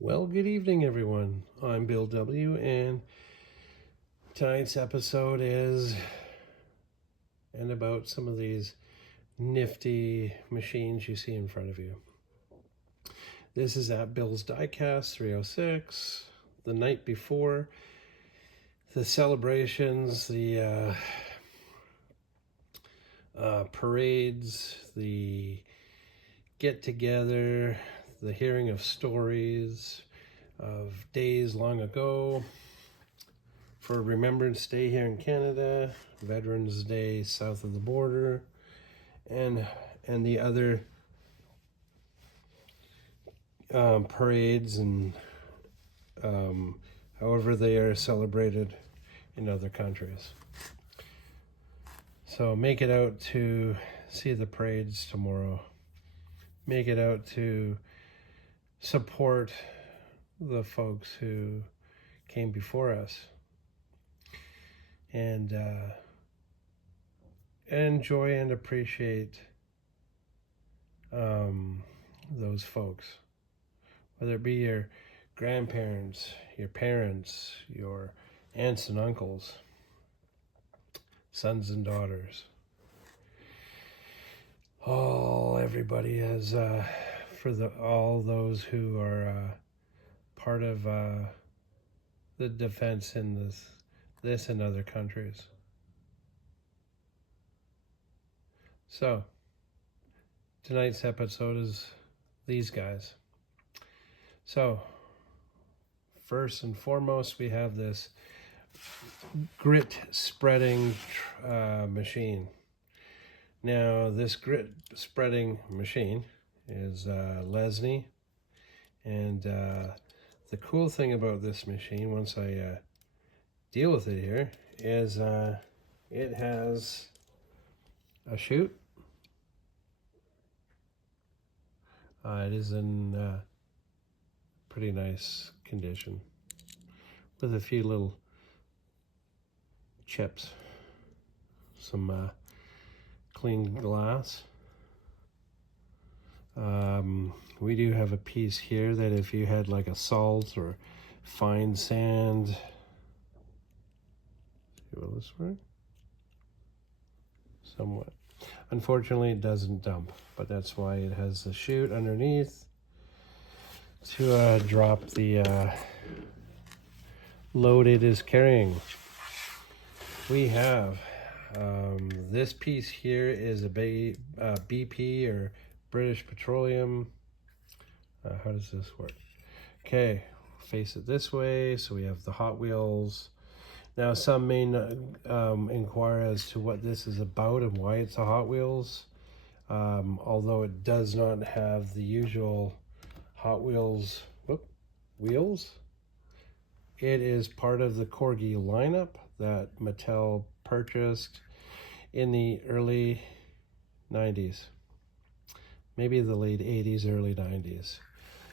Well, good evening, everyone. I'm Bill W., and tonight's episode is about some of these nifty machines you see in front of you. This is at Bill's Diecast 306. The night before the celebrations, the parades, the get-together, the hearing of stories of days long ago, for Remembrance Day here in Canada, Veterans Day south of the border, and the other parades and however they are celebrated in other countries. So make it out to see the parades tomorrow. Make it out to support the folks who came before us, and enjoy and appreciate those folks, whether it be your grandparents, your parents, your aunts and uncles, sons and daughters. Everybody has all those who are part of the defense in this and other countries. So tonight's episode is these guys. So first and foremost, we have this grit spreading machine. Now, this grit spreading machine is Lesney, and the cool thing about this machine, once I deal with it here, is it has a chute. It is in pretty nice condition with a few little chips, some clean glass. We do have a piece here that if you had like a salt or fine sand, will this work? Somewhat. Unfortunately, it doesn't dump, but that's why it has the chute underneath to drop the load it is carrying. We have this piece here is a BP or British Petroleum. How does this work? Okay, face it this way. So we have the Hot Wheels. Now, some may inquire as to what this is about and why it's a Hot Wheels. Although it does not have the usual Hot Wheels wheels, it is part of the Corgi lineup that Mattel purchased in the early 90s, maybe the late 80s, early 90s.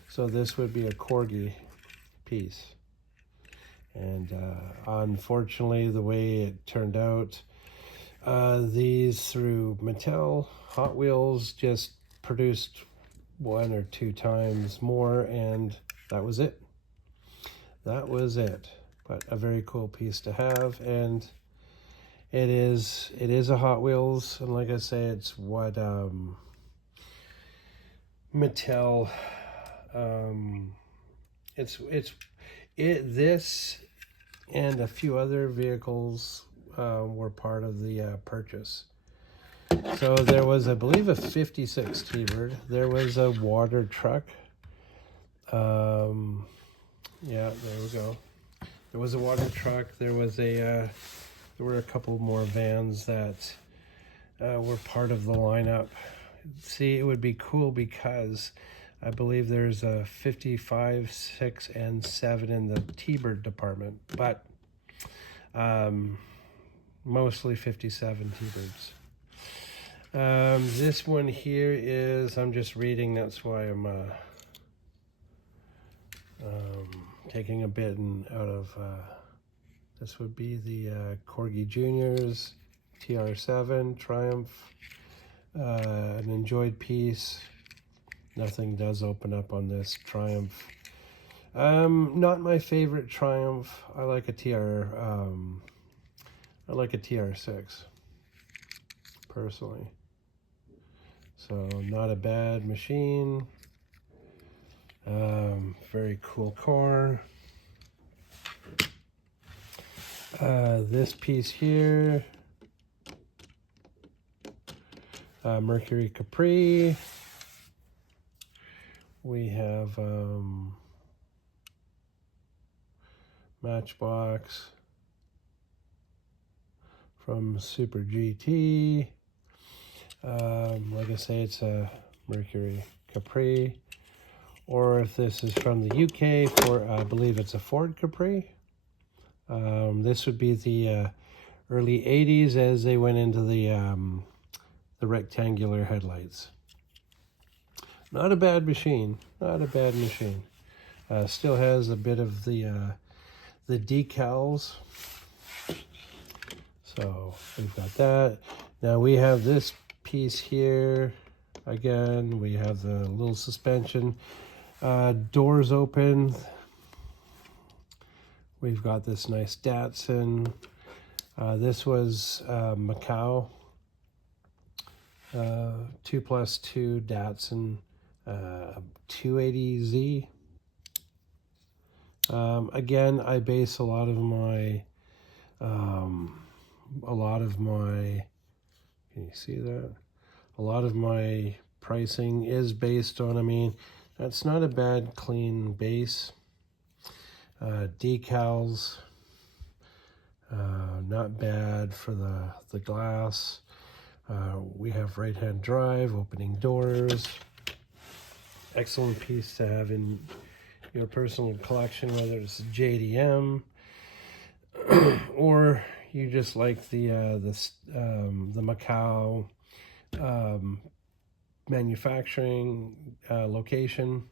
So this would be a Corgi piece. And unfortunately, the way it turned out, these through Mattel, Hot Wheels just produced 1 or 2 times more, and that was it. That was it. But a very cool piece to have, and it is a Hot Wheels, and like I say, it's what Mattel. This and a few other vehicles were part of the purchase. So there was, I believe, a 56 T-Bird. There was a water truck. Yeah, there we go. There was a water truck. There was there were a couple more vans that were part of the lineup. See, it would be cool because I believe there's a 55, 6, and 7 in the T-Bird department, but mostly 57 T-Birds. This one here is, I'm just reading, that's why I'm taking a bit out of, this would be the Corgi Juniors, TR7, Triumph, an enjoyed piece. Nothing does open up on this Triumph Not my favorite Triumph. I like a TR6 personally. So not a bad machine. Very cool car. This piece here, Mercury Capri. We have Matchbox from Super GT. Like I say, it's a Mercury Capri. Or if this is from the UK, I believe it's a Ford Capri. This would be the early 80s as they went into the rectangular headlights. Not a bad machine. Not a bad machine. Still has a bit of the decals. So we've got that. Now we have this piece here. Again, we have the little suspension. Doors open. We've got this nice Datsun. This was Macau 2+2 Datsun 280Z. Again, I base a lot of my can you see that? A lot of my pricing is based on, I mean, that's not a bad clean base. Decals, not bad for the glass. We have right-hand drive, opening doors. Excellent piece to have in your personal collection, whether it's JDM or you just like the Macau manufacturing location.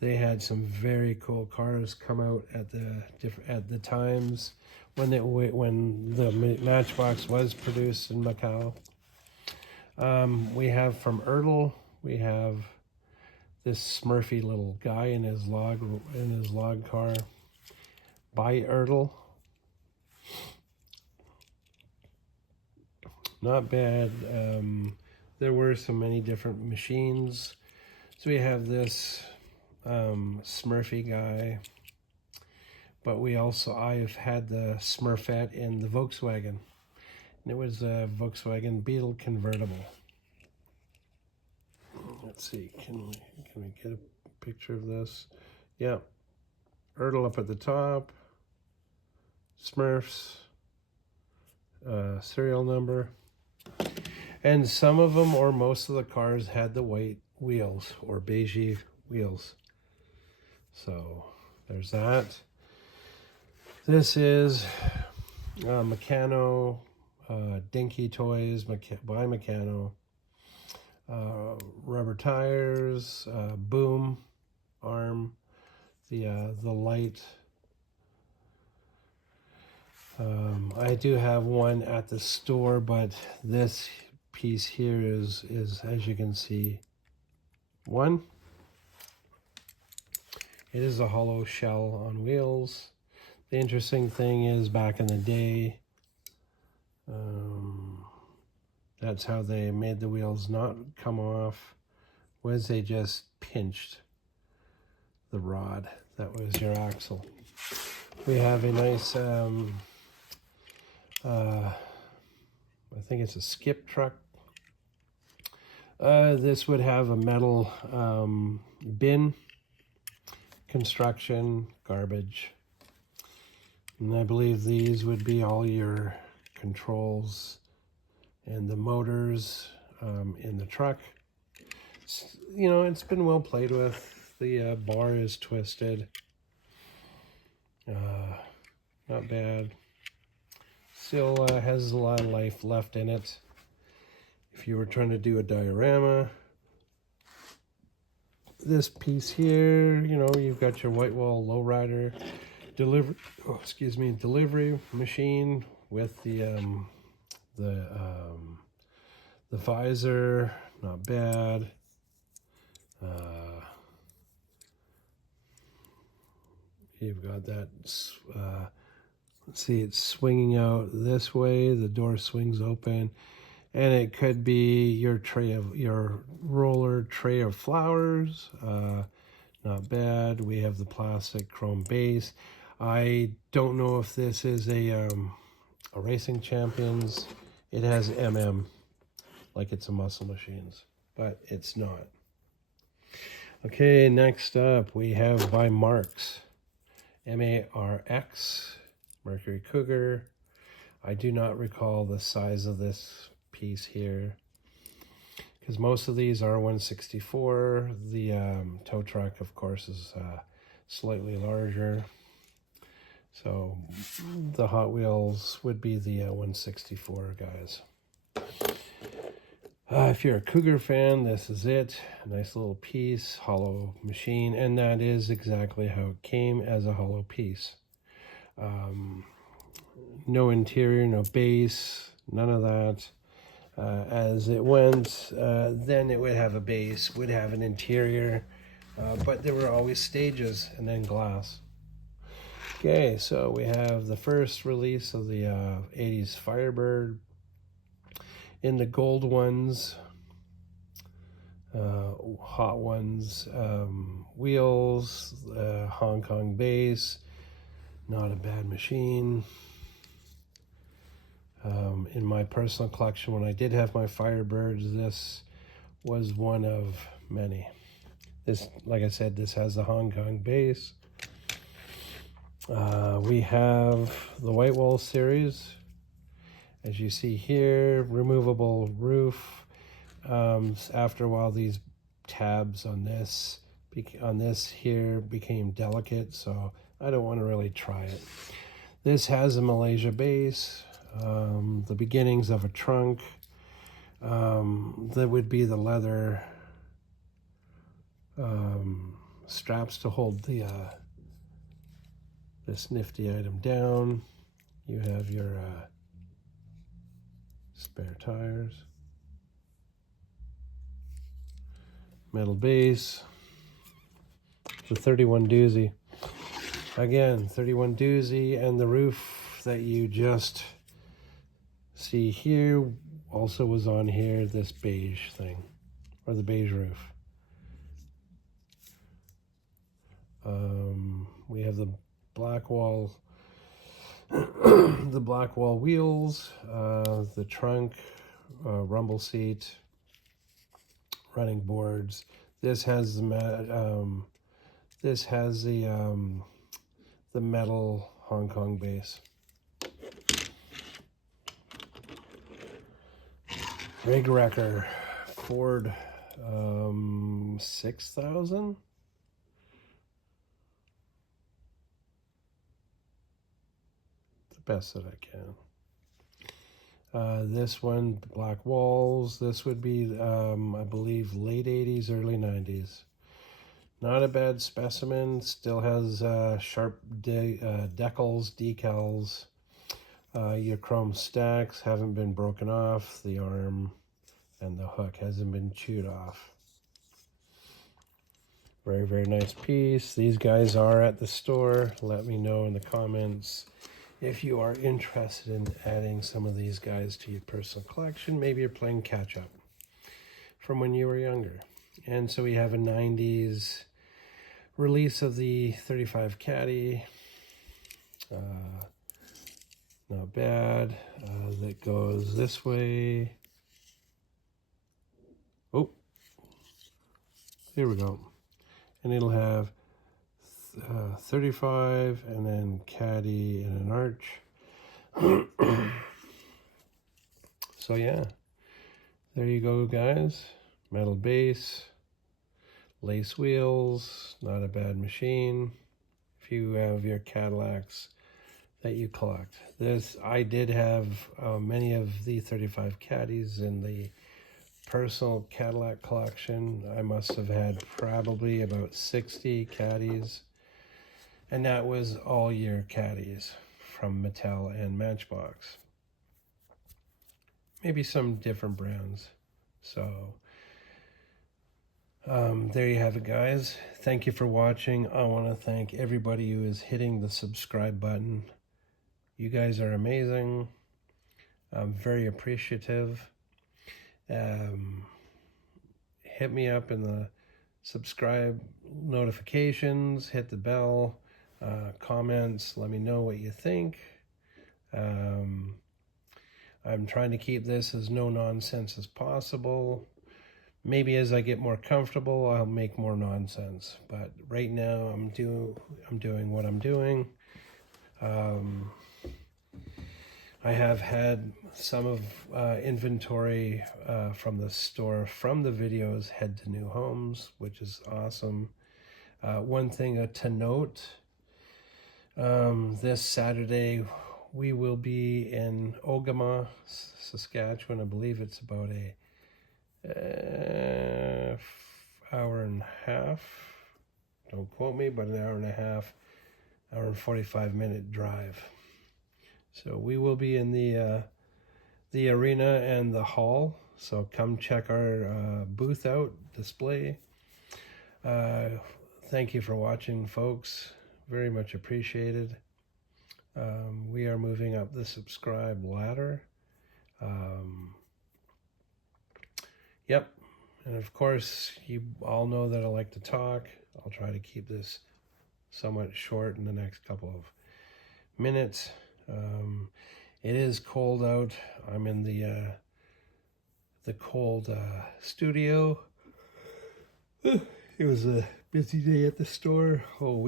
They had some very cool cars come out at the times when the Matchbox was produced in Macau. We have from ERTL, we have this Smurfy little guy in his log car by ERTL. Not bad. There were so many different machines. So we have this Smurfy guy, but I've had the Smurfette in the Volkswagen, and it was a Volkswagen Beetle convertible. Let's see, can we get a picture of this? Yeah, ERTL up at the top, Smurfs, serial number, and some of them or most of the cars had the white wheels or beige wheels. So there's that. This is Meccano, Dinky Toys by Meccano. Rubber tires, boom arm, the light. I do have one at the store, but this piece here is as you can see, it is a hollow shell on wheels. The interesting thing is back in the day, that's how they made the wheels not come off, was they just pinched the rod. That was your axle. We have a nice, I think it's a skip truck. This would have a metal bin, construction, garbage. And I believe these would be all your controls and the motors in the truck. You know, it's been well played with. The bar is twisted. Not bad. Still has a lot of life left in it. If you were trying to do a diorama, this piece here, you know, you've got your white wall lowrider delivery machine with the visor, not bad. You've got that, see, it's swinging out this way. The door swings open, and it could be your roller tray of flowers. Not bad. We have the plastic chrome base. I don't know if this is a Racing Champions. It has MM, like it's a Muscle Machines, but it's not. Okay, next up we have by Marx, MARX, Mercury Cougar. I do not recall the size of this piece here, because most of these are 164. The tow truck, of course, is slightly larger. So the Hot Wheels would be the 164 guys. If you're a Cougar fan, this is it. A nice little piece, hollow machine, and that is exactly how it came, as a hollow piece. No interior, no base, none of that. As it went, then it would have a base, would have an interior, but there were always stages and then glass. Okay, so we have the first release of the 80s Firebird. In the gold ones, hot ones, wheels, Hong Kong base, not a bad machine. In my personal collection, when I did have my Firebirds, this was one of many. This, like I said, this has the Hong Kong base. We have the White Wall series. As you see here, removable roof. After a while, these tabs on this here became delicate, so I don't want to really try it. This has a Malaysia base, the beginnings of a trunk. That would be the leather straps to hold the this nifty item down. You have your spare tires, metal base, the 31 doozy. Again, 31 doozy, and the roof that you just see here also was on here, this beige thing, or the beige roof. We have the black wall, the black wall wheels, the trunk, rumble seat, running boards. This has the metal Hong Kong base. Rig Wrecker Ford 6000. Best that I can. This one, black walls. This would be, I believe, late 80s, early 90s. Not a bad specimen. Still has sharp decals, decals. Your chrome stacks haven't been broken off. The arm and the hook hasn't been chewed off. Very, very nice piece. These guys are at the store. Let me know in the comments if you are interested in adding some of these guys to your personal collection. Maybe you're playing catch up from when you were younger. And so we have a 90s release of the 35 Caddy. Not bad. That goes this way. Oh, here we go. And it'll have 35 and then Caddy in an arch. So yeah, there you go, guys. Metal base, lace wheels, not a bad machine if you have your Cadillacs that you collect. This, I did have many of the 35 Caddies in the personal Cadillac collection. I must have had probably about 60 Caddies, and that was all year Caddies from Mattel and Matchbox. Maybe some different brands. So There you have it, guys. Thank you for watching. I want to thank everybody who is hitting the subscribe button. You guys are amazing. I'm very appreciative. Hit me up in the subscribe notifications, hit the bell, comments, let me know what you think. I'm trying to keep this as no nonsense as possible. Maybe as I get more comfortable, I'll make more nonsense. But right now, I'm doing what I'm doing. I have had some of inventory from the store from the videos head to new homes, which is awesome. One thing to note, this Saturday we will be in Ogama, Saskatchewan. I believe it's about a hour and a half. Don't quote me, but an hour and a half, hour and 45-minute drive. So we will be in the arena and the hall. So come check our booth out, display. Thank you for watching, folks. Very much appreciated. We are moving up the subscribe ladder. Yep. And of course, you all know that I like to talk. I'll try to keep this somewhat short in the next couple of minutes. It is cold out. I'm in the cold studio. It was a busy day at the store. Oh,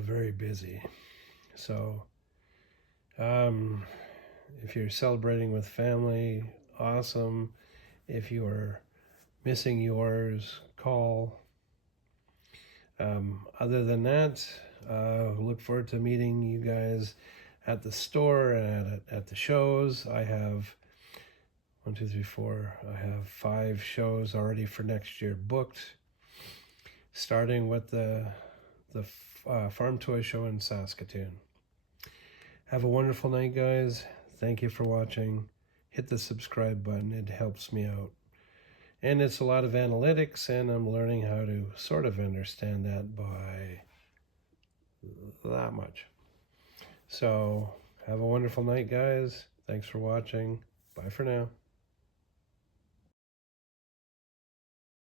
very busy. So, if you're celebrating with family, awesome. If you are missing yours, call. Other than that, look forward to meeting you guys at the store and at the shows. I have 1, 2, 3, 4. I have 5 shows already for next year booked, starting with the Farm Toy Show in Saskatoon. Have a wonderful night, guys. Thank you for watching. Hit the subscribe button. It helps me out. And it's a lot of analytics, and I'm learning how to sort of understand that by that much. So have a wonderful night, guys. Thanks for watching. Bye for now.